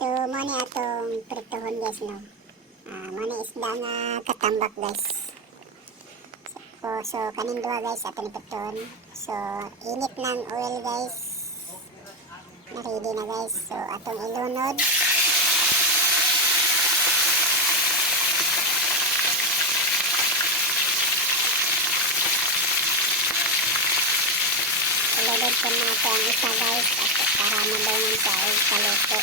So, muna atong pritohon guys, no? Muna isda nga katambak guys. So kaning duha guys, atong ipritohon. So, init ng oil guys. Na-ready na guys. So, atong ilunod. Ilunod ko na ito ang isa guys. Para mabangan sa kaluto.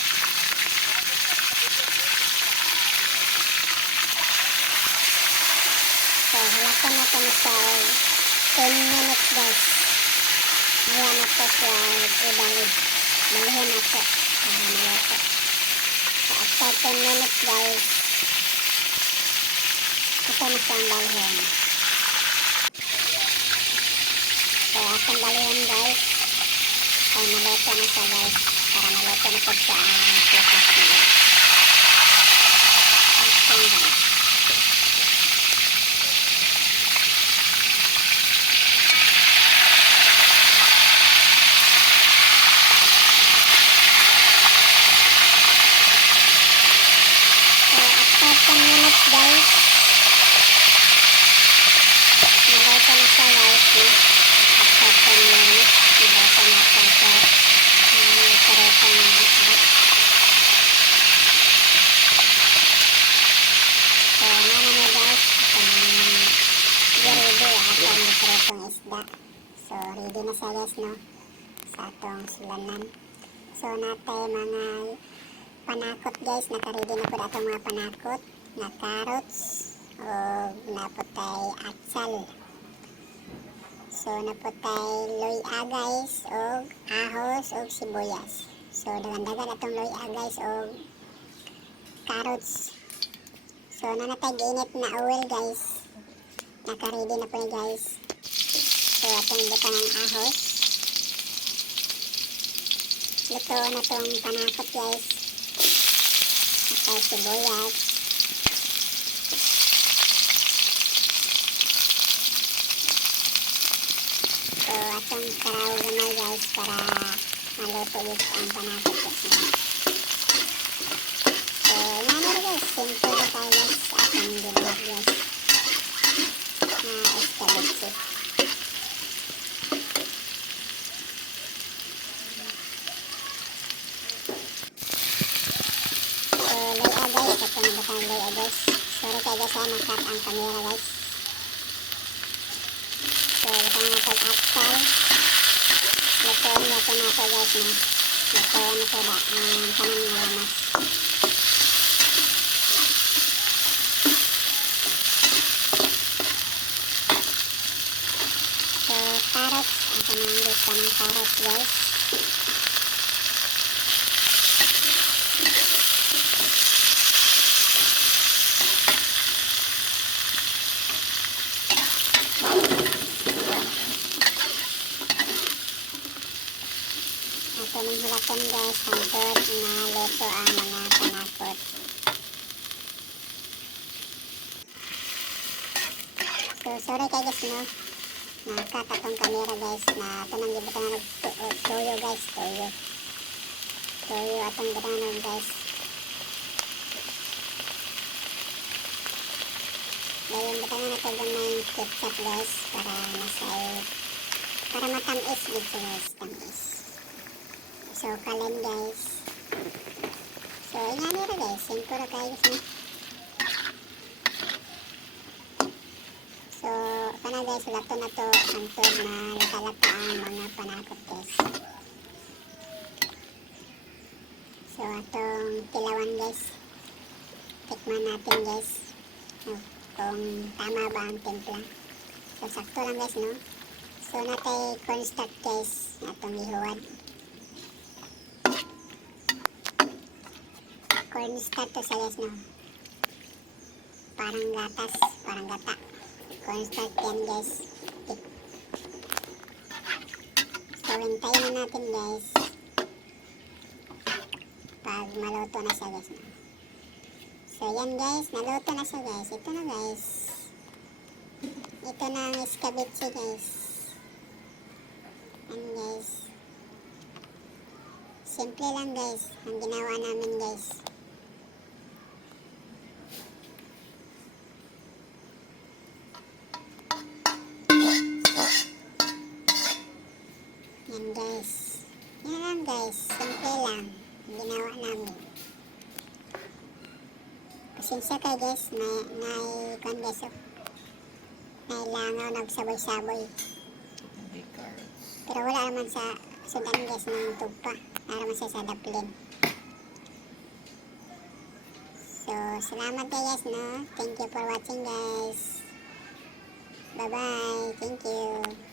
So, halakan natin sa 10 minutes guys. Ngayon na po siya ibalik. Balihin na po. Para maluto. So, after 10 minutes guys, ito na siyang balihin. So, atong balihin guys. Ay, maluto na siya guys. Para maluto na po siya ang putas niya. Okay guys. Guys, maluto na siya guys, no? After 10 minutes, maluto na siya. Nagkaroon ng isda. So, naman na guys, ready atong nagkaroon isda. So, ready na siya guys, no? Sa atong sulanan. So, natay mga panakot guys, nakaready na po atong mga panakot. Na carrots o naputay atsal. So naputay luya guys o ahos o sibuyas. So dagan-dagan atong luya guys o carrots. So nanatay ginit na oil guys. Naka-ready na po guys. So atong butang ng ahos. Luto na tong panakot guys. Atay sibuyas. So, atong karaw gamay guys para maluto yun ang panakot guys. So, yan na guys. Simple na tayo guys. Atong gilad guys. Escalate. So, luya guys. Atong batang luya guys. Sorry kayo guys nakat ang camera guys. So, batang natin atsal. Lutoon niya ito na ito guys na. Lutoon na ito ba ang tanang nga lamas. So, carrots. Ang pananggit ka ng carrots guys. Ito ng hulaton guys, hantod na luto ang mga panakot. So, sorry kayo guys, no? Nakat atong camera guys na ito nang gibutan ng toyo guys, toyo. Toyo atong gibutan guys. Ngayon, butan na ito gamay ketchup guys para masay, para matamis dito guys, tamis. So, kalan guys. So, yan nila guys. Simple na kayo guys. So, kana guys. Lato na to. Hantod na lata-lata ang mga panakot guys. So, atong tilawan guys. Tikman natin guys. No, kung tama ba ang timpla. So, sakto lang guys, no? So, natay cornstarch guys. Atong ihuwad. Cornstarch to sa guys, no? Parang gatas, parang gata. Cornstarch yan guys. So, hintayin na natin guys. Pag maluto na siya guys, no? So, yan guys, naluto na siya guys. Ito na guys. Ito na ang escabeche guys. Yan guys. simple lang guys, ang ginawa namin guys. Yan guys. Yan lang guys, simple lang ang ginawa namin. Pasensya kayo guys, kung guys, nailangaw nagsaboy-saboy. Hindi carrots. Pero wala naman sa sudan guys ng tugpa. Wala naman siya sa daplin. So, salamat guys, no? Thank you for watching guys. Bye-bye. Thank you.